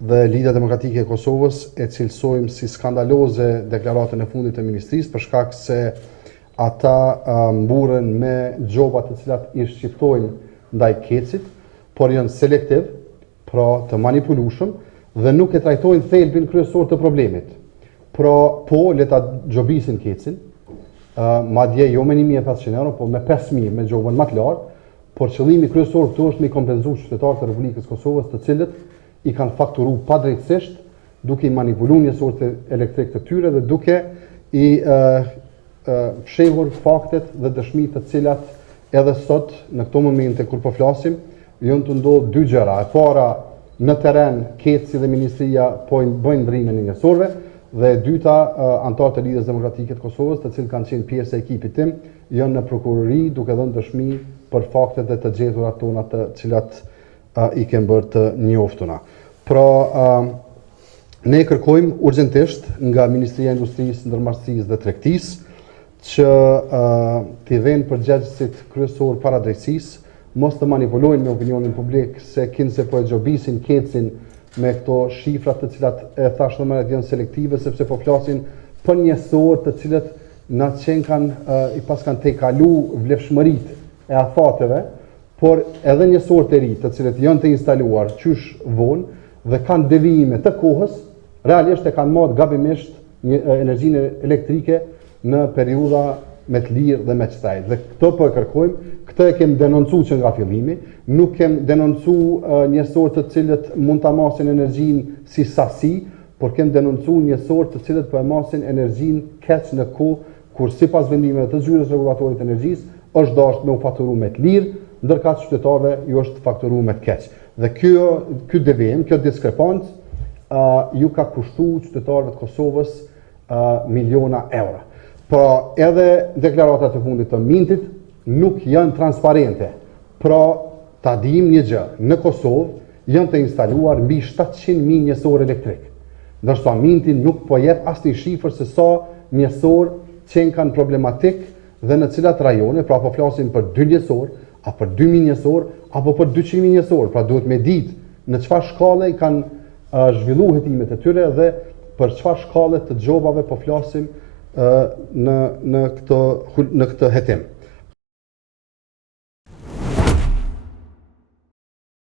Dhe Liga Demokratike e Kosovës e cilësojmë si skandaloze deklaratën e fundit të ministrisë për shkak se ata mburën me gjoba të cilat i shqiptojnë ndaj Kecit, por janë selektiv, pra të manipulueshëm dhe nuk e trajtojnë thelbin kryesor të problemit. Pra po le ta gjobisin Kecin, madje jo me 1.500 euro, po me 5.000 me gjobën më të lartë, por qëllimi kryesor këtu është me kompenzu qytetarët e Republikës Kosovës të cilët i kanë fakturu padrejtësisht, duke i manipulu njësorët elektrik të tyre dhe duke i fshehur faktet dhe dëshmit të cilat edhe sot, në këto momente kur po flasim, janë të ndodhë dy gjëra. E para, në teren, Keci dhe Ministria po bëjnë ndrimin e njësorëve, dhe e dyta, antarët e Lidhjes Demokratike të Kosovës, të cilë kanë qenë pjesë e ekipit tim, janë në prokurori duke dhënë dëshmi për faktet dhe të gjeturat tona të cilat i kemë bërë të njoftuna. Pra, ne kërkojmë urgjentisht nga Ministria e Industrisë, Ndërmarrësisë dhe Tregtisë që t'i vënë përgjegjësit kryesor para drejtësisë, mos të manipulojnë me opinionin publik se kinse po e gjobisin Kecin me këto shifrat të cilat e thashë në mëret janë selektive, sepse po flasin për njësor të cilat në qenë i pas kanë te kalu vlefshmërit e afateve, por edhe njësor të ri të cilët janë të instaluar qysh vonë dhe kanë devijime të kohës, realisht e kanë marrë gabimisht energjinë elektrike në periudha me të lirë dhe me qëtaj. Dhe këto po e kërkojmë, këtë e kem denoncu që nga fillimi, nuk kem denoncu njësor të cilët mund të masin energjinë si sasi, por kem denoncu njësor të cilët po e masin energjinë keq në kohë, kur si pas vendimeve të zyrës regulatorit energjisë, është dashur me u fakturu me të lirë, ndërka qytetarëve ju është fakturu me të keq. Dhe ky devijim, kjo diskrepancë ju ka kushtu qytetarëve të Kosovës miliona euro. Pra edhe deklaratat e fundit të mintit nuk janë transparente. Pra ta dim një gjë, në Kosovë janë të instaluar mbi 700.000 njësor elektrik. Ndërsa minti nuk po jep asnjë shifër se sa njësor që kanë problematik dhe në cilat rajone, pra po flasim për 2 njësor, a për 2.000 njësor, apo për 200.000 njësor. Pra duhet me ditë në çfarë shkallë i kanë zhvillu hetimet e tyre dhe për çfarë shkallë të gjobave po flasim në këtë hetim.